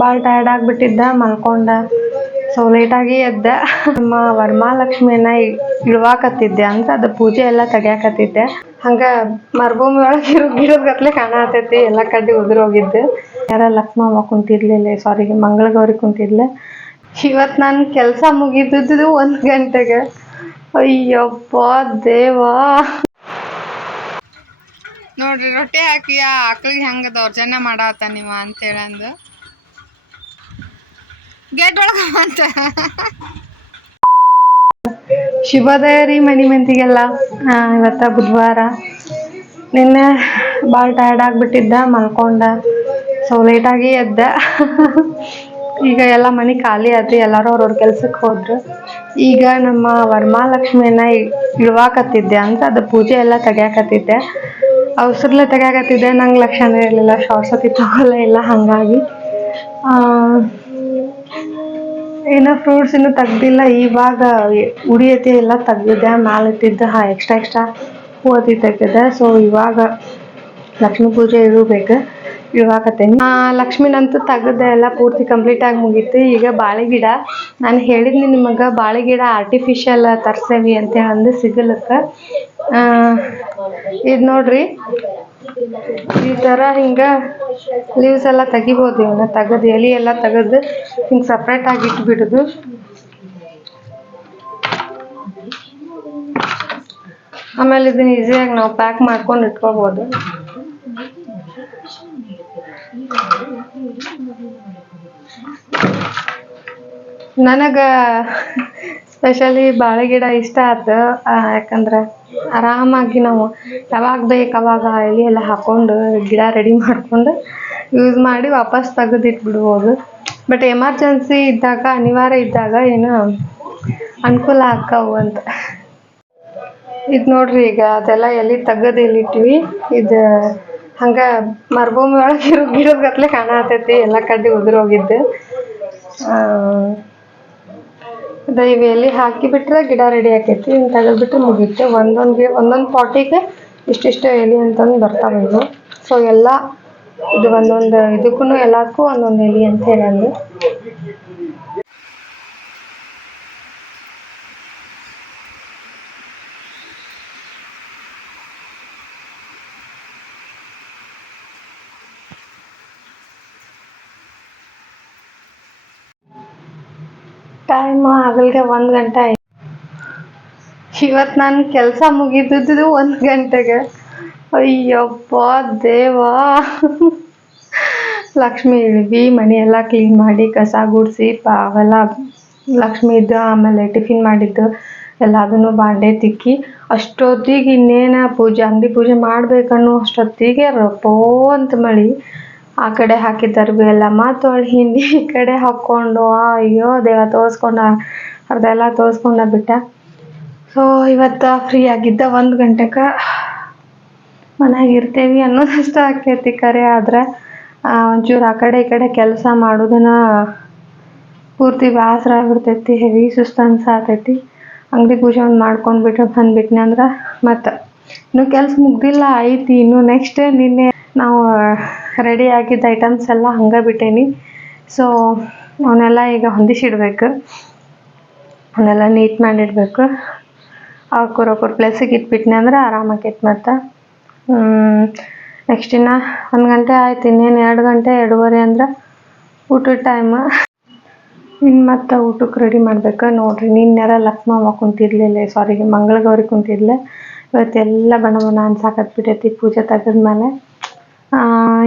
ಭಾಳ tired ಆಗಿಬಿಟ್ಟಿದ್ದ, ಮಲ್ಕೊಂಡ. So ಲೇಟಾಗಿ ಎದ್ದ. ನಮ್ಮ ವರಮಹಾಲಕ್ಷ್ಮಿಯನ್ನ ಇಳ್ವಾಕತ್ತಿದ್ದೆ, ಅಂದ್ರೆ ಅದು ಪೂಜೆ ಎಲ್ಲ ತೆಗಿಯಾಕತ್ತಿದ್ದೆ. ಹಂಗೆ ಮರುಭೂಮಿ ಒಳಗೆ ಗಿಡದ ಕಾಣತೈತಿ, ಎಲ್ಲ ಕಡ್ಡಿ ಉದುರೋಗಿದ್ದು. ಯಾರ ಲಕ್ಷ್ಮವ್ವ ಕುಂತಿರ್ಲಿಲ್ಲ, ಸಾರಿ ಮಂಗಳಗೌರಿ ಕುಂತಿದ್ಲ. ಇವತ್ತು ನನ್ನ ಕೆಲಸ ಮುಗಿದಿದ್ದು 1 ಗಂಟೆಗೆ. ಅಯ್ಯಪ್ಪ ದೇವಾ. ನೋಡ್ರಿ ರೊಟ್ಟಿ ಹಾಕಿ ಆ ಆಕಳಿಗೆ ಹೆಂಗೆ ದೌರ್ಜನ್ಯ ಮಾಡತ್ತ ನೀವ ಅಂತೇಳಂದು ಗೇಟ್ ಒಳಗೆ ಅಂತ. ಶುಭೋದಯ ರೀ ಮನಿ ಮಂದಿಗೆಲ್ಲ. ಇವತ್ತ ಬುಧವಾರ. ನಿನ್ನೆ ಭಾಳ ಟಯರ್ಡ್ ಆಗಿಬಿಟ್ಟಿದ್ದ, ಮಲ್ಕೊಂಡ. ಸೊ ಲೇಟಾಗಿ ಎದ್ದ. ಈಗ ಎಲ್ಲ ಮನೆ ಖಾಲಿ ಆಯ್ತು, ಎಲ್ಲರೂ ಅವ್ರವ್ರ ಕೆಲ್ಸಕ್ಕೆ ಹೋದ್ರು. ಈಗ ನಮ್ಮ ವರಮಹಾಲಕ್ಷ್ಮಿಯನ್ನ ಇಳ್ವಾಕತ್ತಿದ್ದೆ, ಅಂದ್ರೆ ಅದು ಪೂಜೆ ಎಲ್ಲ ತೆಗಿಯಾಕತ್ತಿದ್ದೆ. ಅವಸರಲ್ಲೇ ತೆಗಿಯಾಕತ್ತಿದ್ದೆ, ನಂಗೆ ಲಕ್ಷಣ ಇರಲಿಲ್ಲ, ಶಾರ್ಟ್ಸತಿ ತಗೊಳ್ಳೇ ಇಲ್ಲ. ಹಾಗಾಗಿ ಏನೋ ಫ್ರೂಟ್ಸ್ ಇನ್ನೂ ತೆಗ್ದಿಲ್ಲ. ಇವಾಗ ಉಡಿಯತಿ ಎಲ್ಲ ತೆಗ್ದಿದ್ದೆ, ಮ್ಯಾಲಿಟ್ಟಿದ್ದೆ ಎಕ್ಸ್ಟ್ರಾ ಹೂವತಿ ತೆಗ್ದಿದ್ದೆ. ಸೊ ಇವಾಗ ಲಕ್ಷ್ಮೀ ಪೂಜೆ ಇಡಬೇಕು, ಇವಾಗತ್ತೇನೆ. ಲಕ್ಷ್ಮಿನಂತೂ ತೆಗ್ದೆ, ಎಲ್ಲ ಪೂರ್ತಿ ಕಂಪ್ಲೀಟಾಗಿ ಮುಗೀತು. ಈಗ ಬಾಳೆ ಗಿಡ, ನಾನು ಹೇಳಿದ್ನಿ ನಿಮಗೆ, ಬಾಳೆ ಗಿಡ ಆರ್ಟಿಫಿಷಿಯಲ್ ತರ್ಸೇವಿ ಅಂತ ಅಂದು ಸಿಗಲಕ್ಕೆ. ಇದು ನೋಡ್ರಿ, ಈ ಥರ ಹಿಂಗೆ ಲೀವ್ಸ್ ಎಲ್ಲ ತೆಗಿಬೋದು. ಇವನ್ನ ತೆಗೆದು ಎಲೆ ಎಲ್ಲ ತೆಗೆದು ಹಿಂಗೆ ಸಪ್ರೇಟಾಗಿ ಇಟ್ಬಿಡೋದು. ಆಮೇಲೆ ಇದನ್ನ ಈಸಿಯಾಗಿ ನಾವು ಪ್ಯಾಕ್ ಮಾಡ್ಕೊಂಡು ಇಟ್ಕೋಬೋದು. ನನಗೆ ಸ್ಪೆಷಲಿ ಬಾಳೆ ಗಿಡ ಇಷ್ಟ ಆಯ್ತು, ಯಾಕಂದ್ರೆ ಆರಾಮಾಗಿ ನಾವು ಯಾವಾಗ ಬೇಕು ಅವಾಗ ಎಲೆ ಎಲ್ಲ ಹಾಕ್ಕೊಂಡು ಗಿಡ ರೆಡಿ ಮಾಡಿಕೊಂಡು ಯೂಸ್ ಮಾಡಿ ವಾಪಸ್ ತೆಗೆದಿಟ್ಬಿಡ್ಬೋದು. ಬಟ್ ಎಮರ್ಜೆನ್ಸಿ ಇದ್ದಾಗ, ಅನಿವಾರ್ಯ ಇದ್ದಾಗ ಏನು ಅನುಕೂಲ ಆಕ್ಕವು ಅಂತ. ಇದು ನೋಡ್ರಿ, ಈಗ ಅದೆಲ್ಲ ಎಲೆ ತೆಗೆದು ಎಲ್ಲಿಟ್ವಿ. ಇದು ಹಂಗೆ ಮರುಭೂಮಿ ಒಳಗೆ ಗಿಡದ ಕಾಣತೈತಿ, ಎಲ್ಲ ಕಡ್ಡಿ ಉದುರೋಗಿದ್ದು. ಇವು ಎಲೆ ಹಾಕಿಬಿಟ್ರೆ ಗಿಡ ರೆಡಿ ಆಕೈತಿ. ಹಿಂಗೆ ತೆಗೆದ್ಬಿಟ್ರೆ ಮುಗೀತು. ಒಂದೊಂದು ಪಾಟಿಗೆ ಇಷ್ಟಿಷ್ಟು ಎಲೆ ಅಂತಂದು ಬರ್ತಾವೆ ಇವು. ಸೊ ಎಲ್ಲ ಇದು ಒಂದೊಂದು ಇದಕ್ಕೂ ಎಲ್ಲದಕ್ಕೂ ಒಂದೊಂದು ಎಲೆ ಅಂತ ಹೇಳಂದು. ಟೈಮ್ ಆಗಲ್ಗೆ 1 ಗಂಟೆ ಆಯ್ತು. ಇವತ್ತು ನನ್ನ ಕೆಲಸ ಮುಗಿದಿದ್ದು 1 ಗಂಟೆಗೆ. ಅಯ್ಯಪ್ಪ ದೇವಾ. ಲಕ್ಷ್ಮಿ ಇಳಿವಿ, ಮನೆಯೆಲ್ಲ ಕ್ಲೀನ್ ಮಾಡಿ ಕಸ ಗುಡಿಸಿ ಅವೆಲ್ಲ ಲಕ್ಷ್ಮಿದ್ದು, ಆಮೇಲೆ ಟಿಫಿನ್ ಮಾಡಿದ್ದು ಎಲ್ಲದನ್ನು ಬಾಂಡೆ ತಿಕ್ಕಿ ಅಷ್ಟೊತ್ತಿಗೆ ಇನ್ನೇನು ಅಂಗಡಿ ಪೂಜೆ ಮಾಡ್ಬೇಕನ್ನೋ ಅಷ್ಟೊತ್ತಿಗೆ ರಪೋ ಅಂತ ಮಳೆ. ಆ ಕಡೆ ಹಾಕಿದ್ದ ಅರ್ಬಿ ಎಲ್ಲ ಮಾತೊಳ್ಳಿ ಹಿಂಡಿ ಈ ಕಡೆ ಹಾಕ್ಕೊಂಡು, ಅಯ್ಯೋ ದೇವ ತೋರಿಸ್ಕೊಂಡ, ಅರ್ಧೆಲ್ಲ ತೋರಿಸ್ಕೊಂಡ ಬಿಟ್ಟ. ಸೊ ಇವತ್ತು ಫ್ರೀ ಆಗಿದ್ದ 1 ಗಂಟೆಗೆ ಮನೆಯಾಗ ಇರ್ತೇವಿ ಅನ್ನೋದಷ್ಟು ಆಕೈತಿ. ಕರೆ ಆದ್ರೆ ಒಂಚೂರು ಆ ಕಡೆ ಈ ಕಡೆ ಕೆಲಸ ಮಾಡೋದನ್ನ ಪೂರ್ತಿ ಬೇಸರ ಆಗ್ಬಿಡ್ತೈತಿ, ಹೆವಿ ಸುಸ್ತು ಅನ್ಸಾತೈತಿ. ಅಂಗಡಿ ಪೂಜೆ ಒಂದು ಮಾಡ್ಕೊಂಡ್ಬಿಟ್ರೆ ಬಂದ್ಬಿಟ್ನೆ ಅಂದ್ರೆ ಮತ್ತು ಇನ್ನೂ ಕೆಲಸ ಮುಗ್ದಿಲ್ಲ, ಐತಿ ಇನ್ನು ನೆಕ್ಸ್ಟ್. ನಿನ್ನೆ ನಾವು ರೆಡಿ ಆಗಿದ್ದ ಐಟಮ್ಸ್ ಎಲ್ಲ ಹಂಗೆ ಬಿಟ್ಟೇನಿ. ಸೊ ಅವನ್ನೆಲ್ಲ ಈಗ ಹೊಂದಿಸಿಡ್ಬೇಕು, ಅವನ್ನೆಲ್ಲ ನೀಟ್ ಮಾಡಿಡ್ಬೇಕು. ಅವ್ರ ಪ್ಲೇಸಿಗೆ ಇಟ್ಬಿಟ್ನೆ ಅಂದ್ರೆ ಆರಾಮಾಕೈತಿ. ಮತ್ತು ನೆಕ್ಸ್ಟ್ ಇನ್ನು 1 ಗಂಟೆ ಆಯ್ತು, ಇನ್ನೇನು 2 ಗಂಟೆ 2:30 ಅಂದ್ರೆ ಊಟದ ಟೈಮ್. ಇನ್ನು ಮತ್ತು ಊಟಕ್ಕೆ ರೆಡಿ ಮಾಡ್ಬೇಕು. ನೋಡ್ರಿ, ನಿನ್ನೆರ ಲಕ್ಷ್ಮವ್ವ ಕುಂತಿರ್ಲಿಲ್ಲ, ಸಾರಿ ಮಂಗಳಗೌರಿ ಕುಂತಿದ್ಲ. ಇವತ್ತೆಲ್ಲ ಬಣ ಅನ್ಸಾಕತ್ಬಿಟ್ಟೈತಿ ಪೂಜೆ ತೆಗೆದ್ಮೇಲೆ.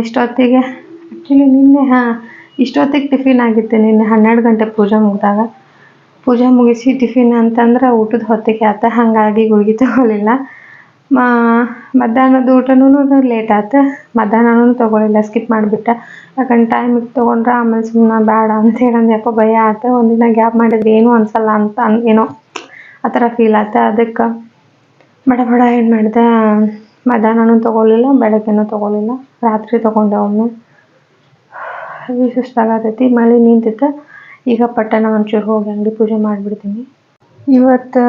ಇಷ್ಟೊತ್ತಿಗೆ ಆ್ಯಕ್ಚುಲಿ ನಿನ್ನೆ ಇಷ್ಟೊತ್ತಿಗೆ ಟಿಫಿನ್ ಆಗಿತ್ತು. ನಿನ್ನೆ 12 ಗಂಟೆ ಪೂಜೆ ಮುಗಿದಾಗ. ಪೂಜೆ ಮುಗಿಸಿ ಟಿಫಿನ್ ಅಂತಂದ್ರೆ ಊಟದ ಹೊತ್ತಿಗೆ ಆಯ್ತು. ಹಾಗಾಗಿ ಗುಳಿಗೆ ತಗೊಳ್ಳಿಲ್ಲ. ಮಧ್ಯಾಹ್ನದ ಊಟನೂ ಲೇಟ್ ಆಯ್ತು. ಮಧ್ಯಾಹ್ನನೂ ತೊಗೊಳಿಲ್ಲ, ಸ್ಕಿಪ್ ಮಾಡಿಬಿಟ್ಟೆ. ಯಾಕಂದ್ರೆ ಟೈಮಿಗೆ ತೊಗೊಂಡ್ರೆ ಆಮೇಲೆ ಸುಮ್ಮನೆ ಬೇಡ ಅಂತ ಹೇಳಂದು ಯಾಕೋ ಭಯ ಆಯ್ತು. ಒಂದಿನ ಗ್ಯಾಪ್ ಮಾಡಿದ್ರೆ ಏನೂ ಅನಿಸಲ್ಲ ಅಂತ ಏನೋ ಆ ಥರ ಫೀಲ್ ಆಯ್ತು. ಅದಕ್ಕೆ ಬಡ ಏನು ಮಾಡಿದೆ, ಮಧ್ಯಾಹ್ನನೂ ತೊಗೊಳಿಲ್ಲ, ಬೆಳಗ್ಗೆನೂ ತೊಗೊಳಿಲ್ಲ, ರಾತ್ರಿ ತೊಗೊಂಡೆ ಒಮ್ಮೆ. ಹೆವಿ ಸುಸ್ತಾಗತೈತಿ. ಮಳೆ ನಿಂತಿತ್ತು. ಈಗ ಪಟ್ಟಣ ಒಂಚೂರು ಹೋಗಿ ಅಂಗಡಿ ಪೂಜೆ ಮಾಡಿಬಿಡ್ತೀನಿ. ಇವತ್ತು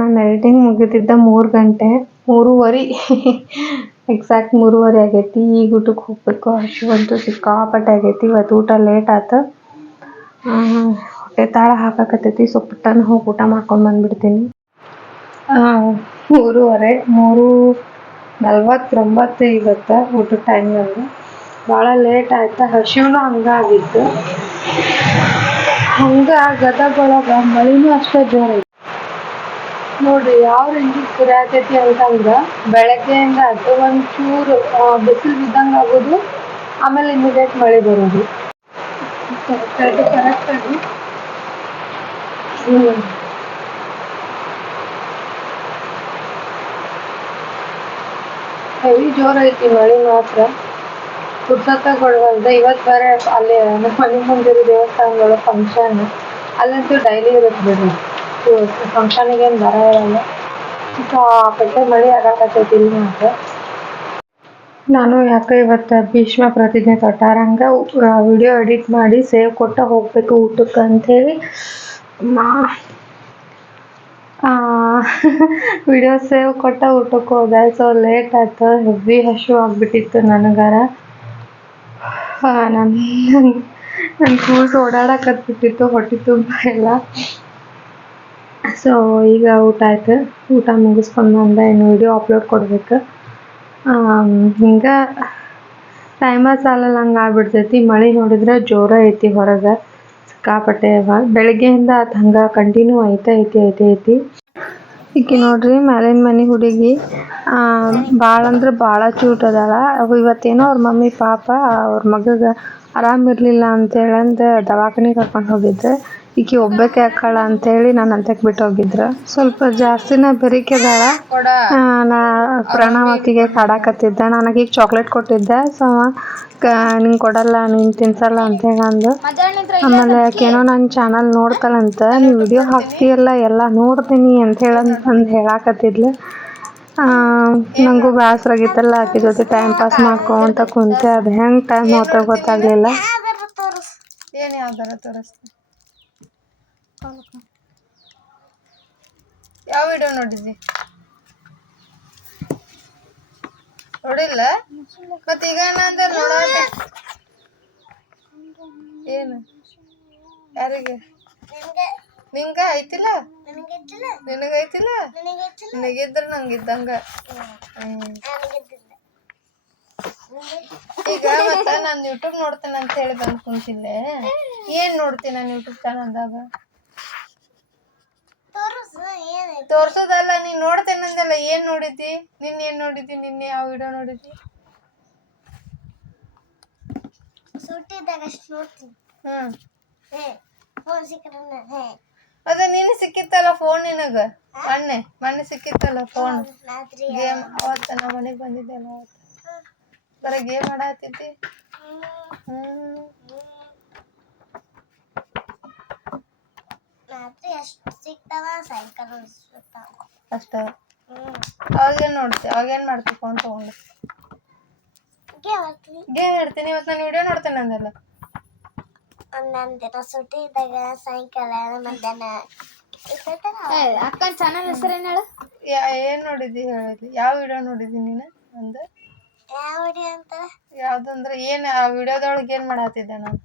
ನಾನು ಎಡಿಟಿಂಗ್ ಮುಗಿದಿದ್ದ 3 ಗಂಟೆ, 3:30. ಎಕ್ಸಾಕ್ಟ್ 3:30 ಆಗೈತಿ. ಈಗ ಊಟಕ್ಕೆ ಹೋಗ್ಬೇಕು. ಹಸಿವಂತೂ ಸಿಕ್ಕಾಪಟ್ಟೆ ಆಗೈತಿ. ಇವತ್ತು ಊಟ ಲೇಟ್ ಆಯ್ತು. ಹೊಟ್ಟೆ ತಾಳ ಹಾಕಾಕತ್ತೈತಿ. ಸ್ವಲ್ಪ ಪುಟ್ಟನ ಹೋಗಿ ಊಟ ಮಾಡ್ಕೊಂಡು ಬಂದ್ಬಿಡ್ತೀನಿ. 3:30 3:49 ಇವತ್ತು ಊಟದ ಟೈಮ್ನಲ್ಲಿ. ಭಾಳ ಲೇಟ್ ಆಯ್ತು. ಹಸಿವೂ ಹಂಗಾಗಿತ್ತು. ಹಂಗೆ ಗದಗೊಳಗೆ ಮಳೆನೂ ಅಷ್ಟೇ ಜೋರೈತಿ ನೋಡ್ರಿ. ಯಾವ ರೇಂಜಿಗೆ ಸುರಿಯಾತೈತಿ ಅಂತಂದ್ರೆ ಬೆಳಗ್ಗೆಯಿಂದ ಅದು ಒಂಚೂರು ಬಿಸಿಲು ಬಿದ್ದಂಗೆ ಆಗೋದು, ಆಮೇಲೆ ಇಮಿಡಿಯೇಟ್ ಮಳೆ ಬರೋದು ಕರೆಕ್ಟಾಗಿ. ಹೆವಿ ಜೋರ್ ಐತಿ ಮಳೆ ಮಾತ್ರ. ಪುರ್ಸೊತ್ತಾಗೊಳ್ವಲ್ದು. ಇವತ್ತು ಬೇರೆ ಅಲ್ಲಿ ನಮ್ಮ ಮನೆ ಮುಂದಿರೋ ದೇವಸ್ಥಾನಗಳು ಫಂಕ್ಷನ್. ಅಲ್ಲಂತೂ ಡೈಲಿ ಇರುತ್ತೆ ಬಿಡ್ರಿ. ಫಂಕ್ಷನಿಗೇನು ಬರ ಇರಲ್ಲ. ಸಿಕ್ಕಾಪಟ್ಟೆ ಮಳೆ ಆಗಾಕತ್ತೈತಿ ಇಲ್ಲಿ ಮಾತ್ರ. ನಾನು ಯಾಕೆ ಇವತ್ತು ಭೀಷ್ಮ ಪ್ರತಿಜ್ಞೆ ತೊಟ್ಟಾರಂಗ ವಿಡಿಯೋ ಎಡಿಟ್ ಮಾಡಿ ಸೇವ್ ಕೊಟ್ಟ ಹೋಗ್ಬೇಕು ಊಟಕ್ಕೆ ಅಂಥೇಳಿ ವಿಡಿಯೋ ಸೇವ್ ಕೊಟ್ಟ ಊಟಕ್ಕೆ ಹೋದೆ. ಸೊ ಲೇಟ್ ಆಯ್ತು. ಹೆವಿ ಹಸಿವು ಆಗ್ಬಿಟ್ಟಿತ್ತು ನನಗಾರ. ನನ್ನ ಕೂಸು ಓಡಾಡಕತ್ಬಿಟ್ಟಿತ್ತು ಹೊಟ್ಟೆ ತುಂಬ ಎಲ್ಲ. ಸೊ ಈಗ ಊಟ ಆಯ್ತು. ಊಟ ಮುಗಿಸ್ಕೊಂಡು ಬಂದೆ. ಇನ್ನು ವಿಡಿಯೋ ಅಪ್ಲೋಡ್ ಕೊಡ್ಬೇಕು. ಹಿಂಗೆ ಟೈಮ ಸಾಲಲ್ಲ ಹಂಗೆ ಆಗ್ಬಿಡ್ತೈತಿ. ಮಳೆ ನೋಡಿದ್ರೆ ಜೋರ ಐತಿ ಹೊರಗೆ ಸಿಕ್ಕಾಪಟ್ಟೆ. ಬೆಳಗ್ಗೆಯಿಂದ ಅದು ಹಂಗೆ ಕಂಟಿನ್ಯೂ ಐತಿ. ಈಕಿ ನೋಡ್ರಿ ಮ್ಯಾಲಿನ ಮನೆ ಹುಡುಗಿ ಭಾಳ ಅಂದ್ರೆ ಭಾಳ ಕ್ಯೂಟ್ ಅದಾಳ. ಇವತ್ತೇನೋ ಅವ್ರ ಮಮ್ಮಿ ಪಾಪ ಅವ್ರ ಮಗಗೆ ಆರಾಮಿರಲಿಲ್ಲ ಅಂತೇಳಂದು ದವಾಖಾನಿಗೆ ಕರ್ಕೊಂಡು ಹೋಗಿದ್ದೆ. ಈಕಿ ಒಬ್ಬಾಕೆ ಅಕ್ಕಾಳ ಅಂತೇಳಿ ನಾನು ಅಂತಕ್ಕೆ ಬಿಟ್ಟು ಹೋಗಿದ್ರು. ಸ್ವಲ್ಪ ಜಾಸ್ತಿನ ಬೆರಿಕೆದಾಳ. ನಾ ಪ್ರಣಾವತಿಗೆ ಕಾಡಾಕತ್ತಿದ್ದೆ. ನನಗೀಗ ಚಾಕ್ಲೇಟ್ ಕೊಟ್ಟಿದ್ದೆ. ಸೊ ನಿಂಗೆ ಕೊಡಲ್ಲ, ನೀನು ತಿನ್ಸಲ್ಲ ಅಂತೇಳಿ ಅಂದು. ಆಮೇಲೆ ಯಾಕೇನೋ ನನ್ನ ಚಾನಲ್ ನೋಡ್ತಾಳಂತ. ನೀವು ವಿಡಿಯೋ ಹಾಕ್ತೀಯಲ್ಲ ಎಲ್ಲ ನೋಡ್ತೀನಿ ಅಂತ ಹೇಳಾಕತ್ತಿದ್ಲು. ನನಗೂ ಬೇಸರ ಆಗಿತ್ತಲ್ಲ. ಆಕೆ ಜೊತೆ ಟೈಮ್ ಪಾಸ್ ಮಾಡ್ಕೊಂತ ಕುಂತೆ. ಅದು ಹೆಂಗೆ ಟೈಮ್ ಹೋಗ್ತಾ ಗೊತ್ತಾಗಲಿಲ್ಲ. ಏನು ಯಾವ್ದಾರ ತೋರಿಸ್ತೀನಿ. ಯಾವ ವಿಡಿಯೋ ನೋಡಿದ್ವಿ? ನೋಡಿಲ್ಲ. ಮತ್ತೆ ಈಗ ನಂದು ನೋಡ ಏನು ಯಾರಿಗೆ? ನಿಂಗೆ ಐತಿಲ್ಲ? ನಿನಗೈತಿಲ್ಲ? ನಿನಗಿದ್ರೆ ನಂಗಿದ್ದಂಗ. ಈಗ ಮತ್ತೆ ನಾನು ಯೂಟ್ಯೂಬ್ ನೋಡ್ತೇನೆ ಅಂತ ಹೇಳಿ ಬಂದು ಕುಂತಿದ್ದೆ. ಏನು ನೋಡ್ತೀನಿ ನಾನು ಯೂಟ್ಯೂಬ್ ಚಾನಲ್ದಾಗ? ತೋರ್ಸೋದಲ್ಲ, ನೀನು ನೋಡ್ತೇನಂದಲ್ಲ. ಏನು ನೋಡಿದ್ದಿ? ನಿನ್ನೆ ಯಾವ ವಿಡಿಯೋ ನೋಡಿದ್ದಿ? ಅದ ನೀನು ಸಿಕ್ಕಿತ್ತಲ್ಲ ಫೋನ್ ನಿನಗ. ಮೊನ್ನೆ ಸಿಕ್ಕಿತ್ತಲ್ಲ ಫೋನ್. ಗೇಮ್ ಅವತ್ತ ನಮ್ಮ ಮನೆಗೆ ಬಂದಿದ್ದೆಲ್ಲ. ಅವತ್ತು ಬರೀ ಗೇಮ್ ಆಡತ್ತಿದ್ದಿ. ಅಷ್ಟ ಅವಾಗೇನು ನೋಡ್ತಿ? ಅವಾಗೇನು ಮಾಡ್ತಿ ಫೋನ್ ತಗೊಂಡು? ಗೇಮ್ ಆಡ್ತೀನಿ. ಇವತ್ತು ನಾನು ವಿಡಿಯೋ ನೋಡ್ತೇನೆ ಅಂದಲ್ಲ. ಸುಟ್ಟಿ ಇದ್ದಾಗ ಸಾಯಂಕಾಲ ಮಧ್ಯಾಹ್ನ ಅಕ್ಕನ ಚಾನಲ್ ಹೆಸರೇನು ಹೇಳು? ಏನು ನೋಡಿದ್ದಿ ಹೇಳಿದ್ವಿ? ಯಾವ ವಿಡಿಯೋ ನೋಡಿದ್ದಿ ನೀನು? ಒಂದು ಯಾವ ವಿಡಿಯೋ ಅಂತ? ಯಾವುದಂದ್ರೆ ಏನು? ಆ ವಿಡಿಯೋದೊಳಗೆ ಏನು ಮಾಡತ್ತಿದ್ದೆ ನಾನು?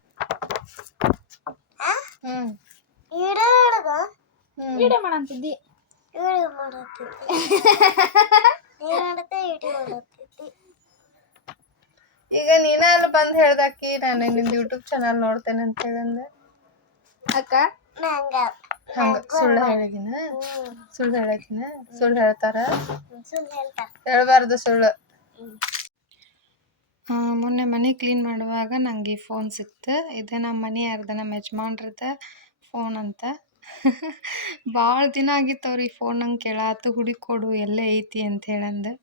ವಿಡಿಯೋ ಮಾಡಂತಿದ್ದಿ. ಈಗ ನೀನ ಅಲ್ಲಿ ಬಂದು ಹೇಳ್ದಾಕಿ ನಾನು ನಿಂದು ಯೂಟ್ಯೂಬ್ ಚಾನಲ್ ನೋಡ್ತೇನೆ ಅಂತ ಹೇಳಂದೆ. ಅಕ್ಕ ಹಂಗೆ ಸುಳ್ಳು ಹೇಳಿದಿನ? ಸುಳ್ಳು ಹೇಳ್ತಾರ? ಹೇಳ್ಬಾರ್ದು ಸುಳ್ಳು. ಮೊನ್ನೆ ಮನೆ ಕ್ಲೀನ್ ಮಾಡುವಾಗ ನಂಗೆ ಈ ಫೋನ್ ಸಿಕ್ತು. ಇದು ನಮ್ಮ ಮನೆಯವ್ರದ್ದು, ನಮ್ಮ ಯಜಮಾನ್ರದ್ದು ಫೋನ್ ಅಂತ. ಭಾಳ ದಿನ ಆಗಿತ್ತವ್ರು ಈ ಫೋನ್ ನಂಗೆ ಕೇಳಾತು. ಹುಡುಕೊಡು ಎಲ್ಲೇ ಐತಿ ಅಂತ ಹೇಳಂದು.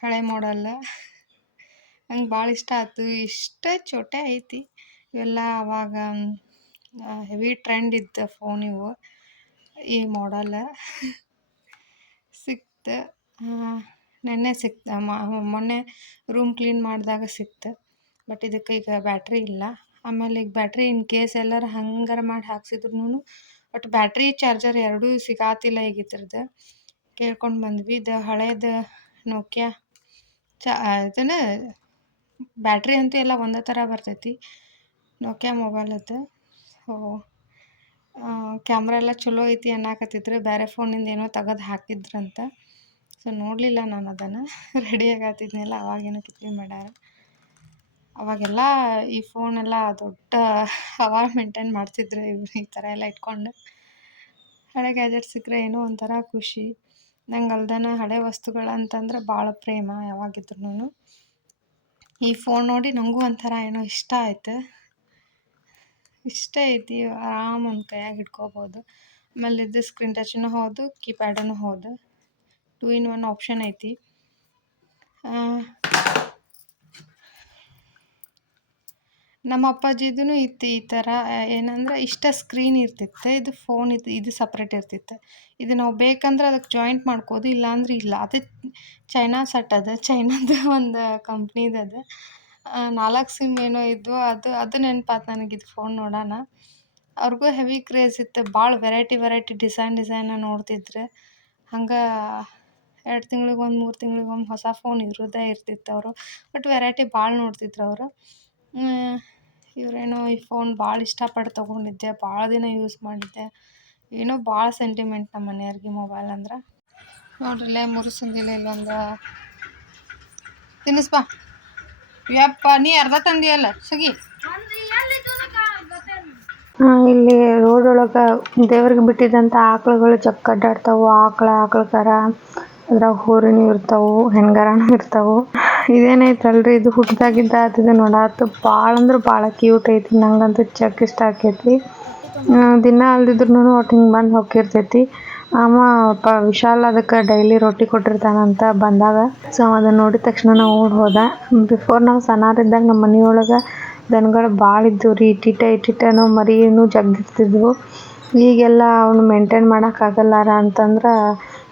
ಹಳೆ ಮಾಡಲ್ಲ. ನಂಗೆ ಭಾಳ ಇಷ್ಟ ಆಯ್ತು. ಇಷ್ಟೇ ಚೋಟೆ ಐತಿ. ಇವೆಲ್ಲ ಅವಾಗ ಹೆವಿ ಟ್ರೆಂಡ್ ಇದ್ದ ಫೋನ್ ಇವು. ಈ ಮಾಡಲ್ಲ ಸಿಕ್ತು. ನೆನ್ನೆ ಸಿಕ್ತು. ಮೊನ್ನೆ ರೂಮ್ ಕ್ಲೀನ್ ಮಾಡಿದಾಗ ಸಿಕ್ತು. ಬಟ್ ಇದಕ್ಕೆ ಈಗ ಬ್ಯಾಟ್ರಿ ಇಲ್ಲ. ಆಮೇಲೆ ಈಗ ಬ್ಯಾಟ್ರಿ ಇನ್ ಕೇಸ್ ಎಲ್ಲರೂ ಹಂಗಾರ ಮಾಡಿ ಹಾಕ್ಸಿದ್ರು ಬಟ್ ಬ್ಯಾಟ್ರಿ ಚಾರ್ಜರ್ ಎರಡೂ ಸಿಗಾತಿಲ್ಲ ಈಗ ಇದ್ರದ್ದು. ಕೇಳ್ಕೊಂಡು ಬಂದ್ವಿ. ಇದು ಹಳೇದು ನೋಕಿಯಾ ಇದನ್ನ ಬ್ಯಾಟ್ರಿ ಅಂತೂ ಎಲ್ಲ ಒಂದೇ ಥರ ಬರ್ತೈತಿ ನೋಕಿಯಾ ಮೊಬೈಲ್ ಅದು. ಸೊ ಕ್ಯಾಮ್ರಾ ಎಲ್ಲ ಚಲೋ ಐತಿ ಅನ್ನಕತ್ತಿದ್ರು, ಬೇರೆ ಫೋನಿಂದ ಏನೋ ತೆಗೆದು ಹಾಕಿದ್ರಂತ. ಸೊ ನೋಡಲಿಲ್ಲ ನಾನು ಅದನ್ನು. ರೆಡಿ ಆಗತ್ತಿದ್ನೆಲ್ಲ ಅವಾಗೇನೋ ಕಿತ್ಲಿ ಮಾಡ್ಯಾರ. ಅವಾಗೆಲ್ಲ ಈ ಫೋನೆಲ್ಲ ದೊಡ್ಡ ಹವಾ ಮೇಂಟೈನ್ ಮಾಡ್ತಿದ್ರು ಇವ್ರು, ಈ ಥರ ಎಲ್ಲ ಇಟ್ಕೊಂಡು. ಹಳೆ ಗ್ಯಾಜೆಟ್ ಸಿಕ್ಕರೆ ಏನೋ ಒಂಥರ ಖುಷಿ. ನಂಗೆ ಅಲ್ದನ ಹಳೆ ವಸ್ತುಗಳಂತಂದ್ರೆ ಭಾಳ ಪ್ರೇಮ ಯಾವಾಗಿದ್ರು. ಈ ಫೋನ್ ನೋಡಿ ನನಗೂ ಒಂಥರ ಏನೋ ಇಷ್ಟ ಆಯ್ತು. ಇಷ್ಟ ಐತಿ, ಆರಾಮ್ ಒಂದು ಕೈಯಾಗ ಹಿಡ್ಕೋಬೋದು. ಆಮೇಲೆ ಇದು ಸ್ಕ್ರೀನ್ ಟಚ್ನು ಹೌದು, ಕೀಪ್ಯಾಡೂ ಹೌದು, 2 in 1 ಆಪ್ಷನ್ ಐತಿ. ನಮ್ಮ ಅಪ್ಪಾಜಿದೂ ಇತ್ತು ಈ ಥರ. ಏನಂದ್ರೆ ಇಷ್ಟ ಸ್ಕ್ರೀನ್ ಇರ್ತಿತ್ತು, ಇದು ಫೋನ್ ಇದು ಸಪ್ರೇಟ್ ಇರ್ತಿತ್ತು. ಇದು ನಾವು ಬೇಕಂದ್ರೆ ಅದಕ್ಕೆ ಜಾಯಿಂಟ್ ಮಾಡ್ಕೋದು, ಇಲ್ಲಾಂದ್ರೆ ಇಲ್ಲ. ಅದು ಚೈನಾ ಸೆಟ್ ಅದ, ಚೈನಾದ ಒಂದು ಕಂಪ್ನಿದದು. 4 ಸಿಮ್ ಏನೋ ಇದ್ವು. ಅದು ನೆನಪಾತು ನನಗೆ ಇದು ಫೋನ್ ನೋಡೋಣ. ಅವ್ರಿಗೂ ಹೆವಿ ಕ್ರೇಜ್ ಇತ್ತು, ಭಾಳ ವೆರೈಟಿ ಡಿಸೈನ್ ನೋಡ್ತಿದ್ರು. ಹಂಗೆ 2 ತಿಂಗಳಿಗೊಮ್ಮೆ 3 ತಿಂಗಳಿಗೊಮ್ಮೆ ಹೊಸ ಫೋನ್ ಇರೋದೇ ಇರ್ತಿತ್ತು ಅವರು. ಬಟ್ ವೆರೈಟಿ ಭಾಳ ನೋಡ್ತಿದ್ರು ಅವರು. ಇವರೇನೋ ಈ ಫೋನ್ ಭಾಳ ಇಷ್ಟಪಟ್ಟು ತೊಗೊಂಡಿದ್ದೆ, ಭಾಳ ದಿನ ಯೂಸ್ ಮಾಡಿದ್ದೆ. ಏನೋ ಭಾಳ ಸೆಂಟಿಮೆಂಟ್ ನಮ್ಮ ಮನೆಯವ್ರಿಗೆ ಮೊಬೈಲ್ ಅಂದ್ರೆ. ನೋಡ್ರಿಲ್ಲೇ ಮುರುಸಂದಿಲ್ಲ ಇಲ್ಲೊಂದು ತಿನ್ನಿಸ್ಬಾ. ಯಪ್ಪ ನೀ ಅರ್ಧ ತಂದಿಯಲ್ಲ ಸಗಿ. ಇಲ್ಲಿ ರೋಡ್ ಒಳಗೆ ದೇವ್ರಿಗೆ ಬಿಟ್ಟಿದ್ದಂಥ ಆಕಳುಗಳು ಚಕ್ಕ ಅಡ್ಡಾಡ್ತಾವು. ಆಕಳ ಕರ ಅದ್ರಾಗ ಹೋರಿನೂ ಇರ್ತಾವು, ಹೆಣ್ಗರನೂ ಇರ್ತಾವು. ಇದೇನೈತಲ್ರಿ, ಇದು ಹುಟ್ಟಿದಾಗಿದ್ದ ಅದು ನೋಡಾತು ಭಾಳ ಅಂದ್ರೆ ಭಾಳ ಕ್ಯೂಟ್ ಐತಿ. ನಂಗಂತೂ ಚಕ್ ಇಷ್ಟ ಆಕೈತಿ. ದಿನ ಅಲ್ದಿದ್ರು ಒಟ್ಟು ಹಿಂಗೆ ಬಂದು ಹೋಗಿರ್ತೈತಿ. ವಿಶಾಲ್ ಅದಕ್ಕೆ ಡೈಲಿ ರೊಟ್ಟಿ ಕೊಟ್ಟಿರ್ತಾನಂತ ಬಂದಾಗ. ಸೊ ಅದನ್ನ ನೋಡಿದ ತಕ್ಷಣ ನಾವು ಓಡಿ ಹೋದ. ಬಿಫೋರ್ ನಾವು ಸಣ್ಣರಿದ್ದಾಗ ನಮ್ಮ ಮನೆಯೊಳಗೆ ದನಗಳು ಭಾಳ ಇದ್ದವು ರೀ. ಇಟ್ಟಿಟ್ಟನೋ ಮರಿನೂ ಜಗ್ಗಿರ್ತಿದ್ವು. ಈಗೆಲ್ಲ ಅವನು ಮೇಂಟೈನ್ ಮಾಡೋಕ್ಕಾಗಲ್ಲಾರ ಅಂತಂದ್ರೆ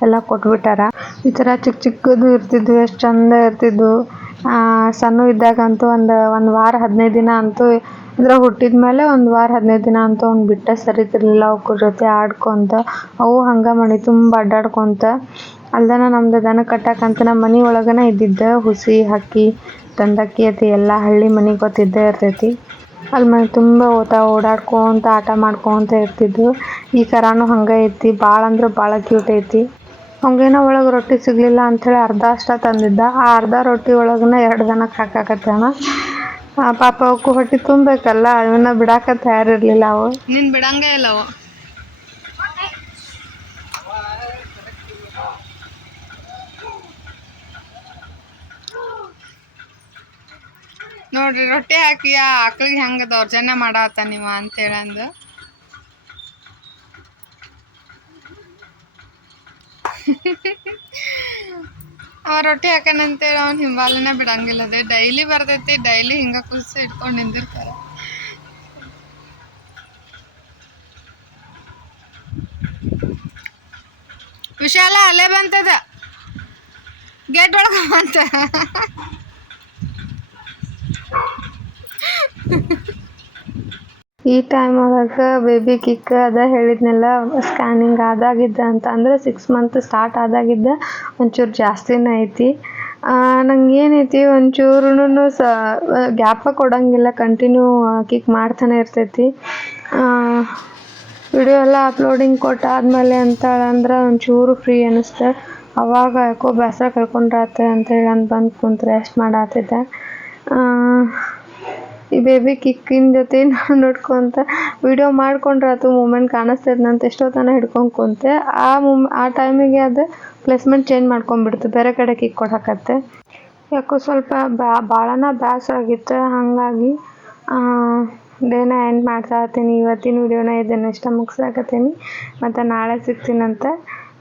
ಎಲ್ಲ ಕೊಟ್ಬಿಟ್ಟಾರ. ಈ ಥರ ಚಿಕ್ಕದು ಇರ್ತಿದ್ವು, ಎಷ್ಟು ಚಂದ ಇರ್ತಿದ್ವು. ಸಣ್ಣ ಇದ್ದಾಗಂತೂ ಒಂದು ವಾರ 15 ದಿನ ಅಂತೂ ಇದ್ರಾಗ ಹುಟ್ಟಿದ ಮೇಲೆ 1 ವಾರ 15 ದಿನ ಅಂತೂ ಅವ್ನು ಬಿಟ್ಟ ಸರಿತಿರ್ಲಿಲ್ಲ. ಅವ್ರ ಜೊತೆ ಆಡ್ಕೊತ ಅವು ಹಂಗೆ ಮನೆ ತುಂಬ ಅಡ್ಡಾಡ್ಕೊತ. ಅಲ್ದನ ನಮ್ದು ದನ ಕಟ್ಟಕ್ಕಂತ ನಮ್ಮ ಮನೆ ಒಳಗನೆ ಇದ್ದಿದ್ದ ಹುಸಿ ಹಕ್ಕಿ ತಂದಕ್ಕಿ ಐತಿ. ಎಲ್ಲ ಹಳ್ಳಿ ಮನೆ ಗೊತ್ತಿದ್ದೇ ಇರ್ತೈತಿ. ಅಲ್ಲಿ ಮನೆ ತುಂಬ ಓಡಾಡ್ಕೊಂತ ಆಟ ಮಾಡ್ಕೊತ ಇರ್ತಿದ್ವು. ಈ ಕರಾನು ಹಂಗೆ ಐತಿ, ಭಾಳ ಅಂದ್ರೆ ಭಾಳ ಕ್ಯೂಟ್ ಐತಿ. ಅವಂಗೇನೋ ಒಳಗೆ ರೊಟ್ಟಿ ಸಿಗಲಿಲ್ಲ ಅಂಥೇಳಿ ಅರ್ಧ ಅಷ್ಟ ತಂದಿದ್ದ. ಆ ಅರ್ಧ ರೊಟ್ಟಿ ಒಳಗನ 2 ದನಕ್ಕೆ ಹಾಕಾಕತ್ತಾನ. ಪಾಪ ಅವಕ್ಕೂ ಹೊಟ್ಟೆ ತುಂಬಬೇಕಲ್ಲ, ಇವನ್ನ ಬಿಡಾಕ ತಯಾರಿರ್ಲಿಲ್ಲ ಅವು. ನೀನು ಬಿಡಂಗೇ ಇಲ್ಲ ಅವು. ನೋಡ್ರಿ ರೊಟ್ಟಿ ಹಾಕಿ ಆ ಆಕಳಿಗೆ ಹೆಂಗೆ ದೌರ್ಜನ್ಯ ಮಾಡತ್ತ ನೀವ ಅಂತೇಳಂದು. ಅವ ರೊಟ್ಟಿ ಹಾಕನಂತೇಳಿ ಅವ್ನು ಹಿಂಬಾಲನೆ ಬಿಡಂಗಿಲ್ಲ. ಅದೇ ಡೈಲಿ ಬರ್ತೈತಿ, ಡೈಲಿ ಹಿಂಗೆ ಕುದಿಸಿ ಇಟ್ಕೊಂಡು ನಿಂದಿರ್ತಾರೆ. ವಿಶಾಲ ಅಲ್ಲೇ ಬಂತದ, ಗೇಟ್ ಒಳಗೆ ಬಂತ. ಈ ಟೈಮ್ ಒಳಗೆ ಬೇಬಿ ಕಿಕ್ ಅದ ಹೇಳಿದ್ನೆಲ್ಲ ಸ್ಕ್ಯಾನಿಂಗ್ ಆದಾಗಿದ್ದ ಅಂತ ಅಂದ್ರೆ 6 ಮಂತ್ ಸ್ಟಾರ್ಟ್ ಆದಾಗಿದ್ದ ಒಂಚೂರು ಜಾಸ್ತಿನೇ ಐತಿ. ನಂಗೆ ಏನೈತಿ ಒಂಚೂರು ಗ್ಯಾಪ ಕೊಡೋಂಗಿಲ್ಲ, ಕಂಟಿನ್ಯೂ ಕಿಕ್ ಮಾಡ್ತಾನೆ ಇರ್ತೈತಿ. ವಿಡಿಯೋ ಎಲ್ಲ ಅಪ್ಲೋಡಿಂಗ್ ಕೊಟ್ಟಾದ್ಮೇಲೆ ಅಂತಂದ್ರೆ ಒಂಚೂರು ಫ್ರೀ ಅನ್ನಿಸ್ತೆ. ಅವಾಗ ಯಾಕೋ ಬೇಸರ ಕಳ್ಕೊಂಡ್ರಾತ ಅಂತೇಳಿ ಬಂದು ಕುಂತು ರೆಸ್ಟ್ ಮಾಡಾತಿದ್ದೆ. ಈ ಬೇಬಿ ಕಿಕ್ಕಿನ ಜೊತೆ ನಾನು ನೋಡ್ಕೊತ ವಿಡಿಯೋ ಮಾಡ್ಕೊಂಡ್ರಾತು, ಮೂಮೆಂಟ್ ಕಾಣಿಸ್ತೈತೆ ಎಷ್ಟೊತ್ತನ ಹಿಡ್ಕೊಂಡು ಕುಂತೆ. ಆ ಟೈಮಿಗೆ ಅದು ಪ್ಲೇಸ್ಮೆಂಟ್ ಚೇಂಜ್ ಮಾಡ್ಕೊಂಡ್ಬಿಡ್ತು, ಬೇರೆ ಕಡೆ ಕಿಕ್ ಕೊಡಕತ್ತೆ. ಯಾಕೋ ಸ್ವಲ್ಪ ಭಾಳನ ಬೇಸರ ಆಗಿತ್ತು. ಹಾಗಾಗಿ ಡೇನ ಎಂಡ್ ಮಾಡ್ತಾ ಇರ್ತೀನಿ. ಇವತ್ತಿನ ವಿಡಿಯೋನ ಇದನ್ನು ಇಷ್ಟ ಮುಗಿಸಾಕತ್ತೀನಿ. ಮತ್ತು ನಾಳೆ ಸಿಗ್ತೀನಂತೆ.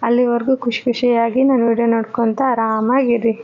ಅಲ್ಲಿವರೆಗೂ ಖುಷಿಯಾಗಿ ನಾನು ವಿಡಿಯೋ ನೋಡ್ಕೊತ ಆರಾಮಾಗಿರಿ.